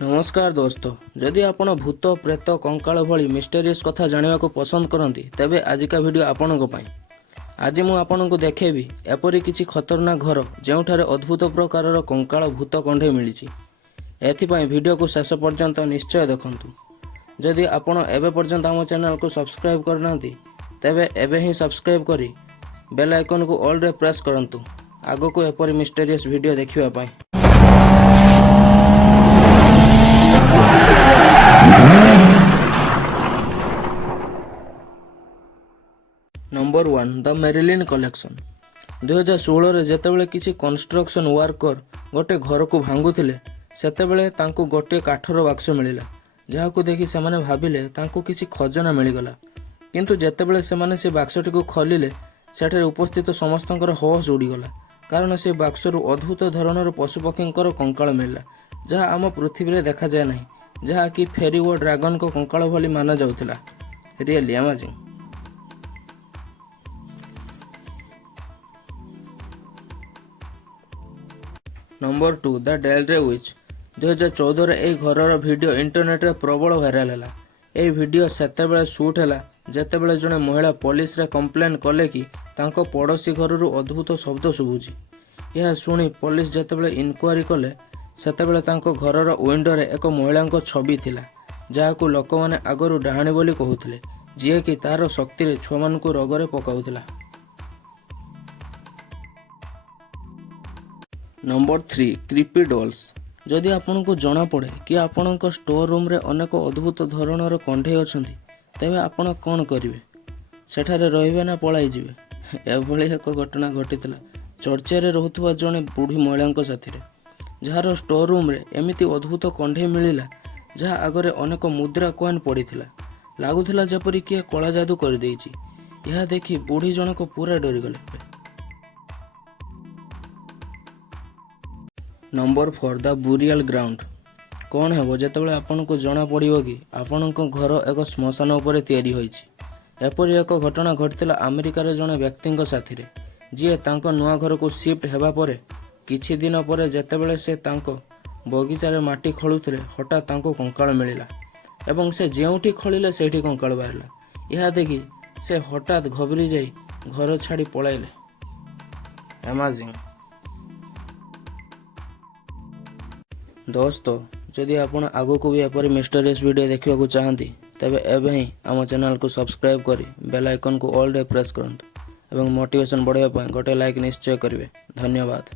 नमस्कार दोस्तों, जदि आपण भूत प्रेत कंकाल भली मिस्टेरियस कथा जानिबा को पसंद करती तेबे आजिका वीडियो आपणक पई। आज मु आपणको देखेबी एपरी किछि खतरनाक घर जेउठारे अद्भुत प्रकारर कंकाल भूत कंढे मिलिछि। एथिपाई वीडियो को शेष पर्यंत निश्चय देखंतु। जदि आपण एबे पर्यंत आम चैनल को सब्सक्राइब करनांती तेबे एबे ही सब्सक्राइब करी बेल आइकन को ऑल रे प्रेस करंतु आगो को एपरी मिस्टेरियस वीडियो देखिबा पई। Number 1 the Marilyn collection. 2016 जेतेबेले किसी कंस्ट्रक्शन वर्कर गोटे घर को भांगुथिले सेतेबेले तांको गोटे काठर बाक्स मिलिला, जहाकु देखि सेमाने भाबिले तांको किसी खजना मिलिगला। किंतु जेतेबेले सेमाने से बाक्सटी को खोलिले सेठारे उपस्थित समस्तंकर होश उड़ीगला, कारण से बाक्सरु अद्भुत धरणर पशुपक्षींकर कंकाल मिलिला, जहा आम पृथ्वी रे देखा जाए नहीं, जहा कि फेरी व ड्रैगन को कंकाल भली माना जाउथिला। Really amazing. Number 2 the delray witch. 2014 रे ए घरर वीडियो इंटरनेट रे प्रबल भाइराल हैला। ए वीडियो सेतेबेले शूट हैला जेतेबेले जने महिला पुलिस रे कंप्लेन कले कि तांको पड़ोसी घररू अद्भुत शब्द शुभुची। यह सुनी पुलिस जेतेबेले इनक्वारी कले सेतेबेले तांको घरर विंडो रे एक महिलांको छवि थिला, जाहाकु लोकमाने आगरु डाहाणी बोली कहूथिले, जिए कि तार शक्ति रे छुआमानकु रोगरे पकाउथिला। Number 3 creepy dolls. जदि आपनको जना पड़े कि आपणक स्टोर रूम रे अनेक अद्भुत धरणर कंढे अछंती तेबे आपण कौन करिवे? सेठारे रहिबे ना पलाई जिवे? एभली एक घटना घटितला चर्चारे रहुथुवा जणे बुढ़ी महिलांक साथिरे, जहार स्टोर रूम रे एमिति अद्भुत कंढे मिलिला जहा आगरे अनेक मुद्रा कॉइन पड़िथिला। लागुथिला जेपरि किए कला जादू कर देइछि। यह देखि बुढ़ी जनक पूरा डरिगले। Number 4 the burial ground. कौन है जेतेबेले आपनको जना पड़िबो कि आपनक घर एक श्मशान उपरे तैयारी होइछि। एपरि एक घटना घटितला अमेरिकार जणे व्यक्तिंक साथिरे, जिए तांको नुआ घर को शिफ्ट हेबा परे किछि दिन परे जेतेबेले से तांको बगीचारे माटी खळुथिले हठात तांको कंकाळ मिलिला एवं से जेउठी खळिले सेठी कंकाळ बाहरिला। यह देखि से हठात घबरी जाई घर छाड़ी पळाइले। अमेजिंग। दोस्तों, जदि आपण आगो को भी एपरी मिस्टेरियस वीडियो देखा चाहती तेबे एबे ही आम चैनल को सब्सक्राइब करी बेल आइकन को ऑल रे प्रेस करंतु एवं मोटिवेशन बढ़ाइबा पई गोटे लाइक निश्चय करिवे। धन्यवाद।